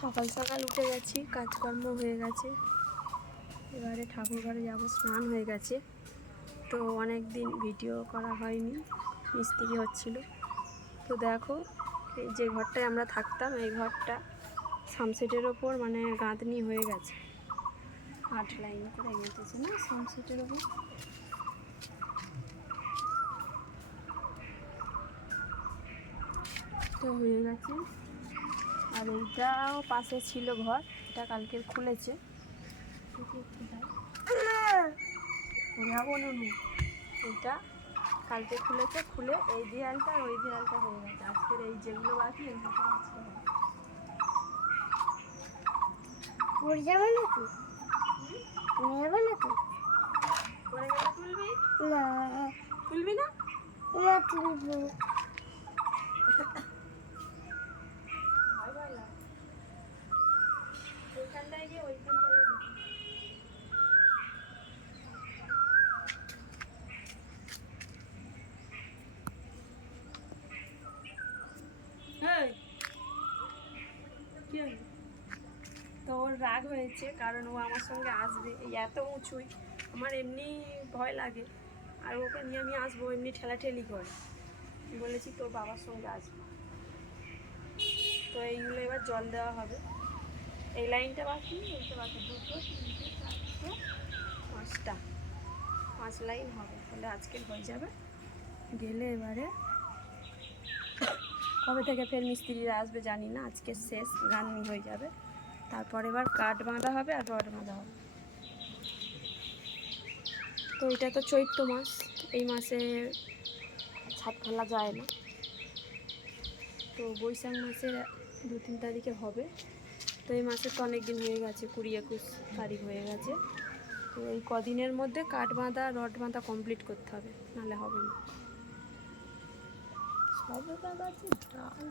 সকাল সকাল উঠে গেছি, কাজকর্ম হয়ে গেছে। এবারে ঠাকুর ঘরে যাব, স্নান হয়ে গেছে। তো অনেক দিন ভিডিও করা হয়নি, মিস্ত্রি হচ্ছিল। তো দেখো, এই যে ঘরটায় আমরা থাকতাম, এই ঘরটা সামসেটের ওপর মানে গাঁথনি হয়ে গেছে। আট লাইন করে গেঁথেছে না সামসেটের ওপর? তো হয়ে গেছে। আর এইটাও পাশে ছিল ঘর এটা কালকে খুলেছে। এটা কালকে খুলেছে খুলে এই দেয়ালটা আর ওই দেয়ালটা হয়ে গেছে। আজকের এই যেগুলো বাকি এগুলো আজকে। পড়ে যাবে না তো? পড়ে যাবে না তো? পরে গেলে তুলবি? না। তুলবি না? না তুলবো ভয় ভয় লাগে ওইখানটায় গিয়ে ওইখানটায় গিয়ে দেখি। এই, কি হলো? তো ওর রাগ হয়েছে কারণ ও আমার সঙ্গে আসবে। এই এত উঁচুই, আমার এমনি ভয় লাগে। আর ওকে নিয়ে আমি আসব এমনি ঠেলাঠেলি করে। বলেছি, তোর বাবার সঙ্গে আসব। তো এইগুলো এবার জল দেওয়া হবে। এই লাইনটা বাকি, এইটা বাকি। দুটো, তিনটে, চারটে, পাঁচটা। পাঁচ লাইন হবে, তাহলে আজকে হয়ে যাবে। গেলে এবারে কবে থেকে ফের মিস্ত্রিরা আসবে জানি না, আজকে শেষ গাননি হয়ে যাবে। তারপর এবার কাঠ বাঁধা হবে আর রড বাঁধা হবে। তো এটা তো চৈত্র মাস এই মাসে ছাদ ফেলা যায় না। তো বৈশাখ মাসে দু তিন তারিখে হবে। তো এই মাসে তো অনেক দিন হয়ে গেছে, কুড়ি একুশ তারিখ হয়ে গেছে। তো এই কদিনের মধ্যে কাঠ বাঁধা, রড বাঁধা কমপ্লিট করতে হবে, নাহলে হবে না। সবে আছে, ডাল।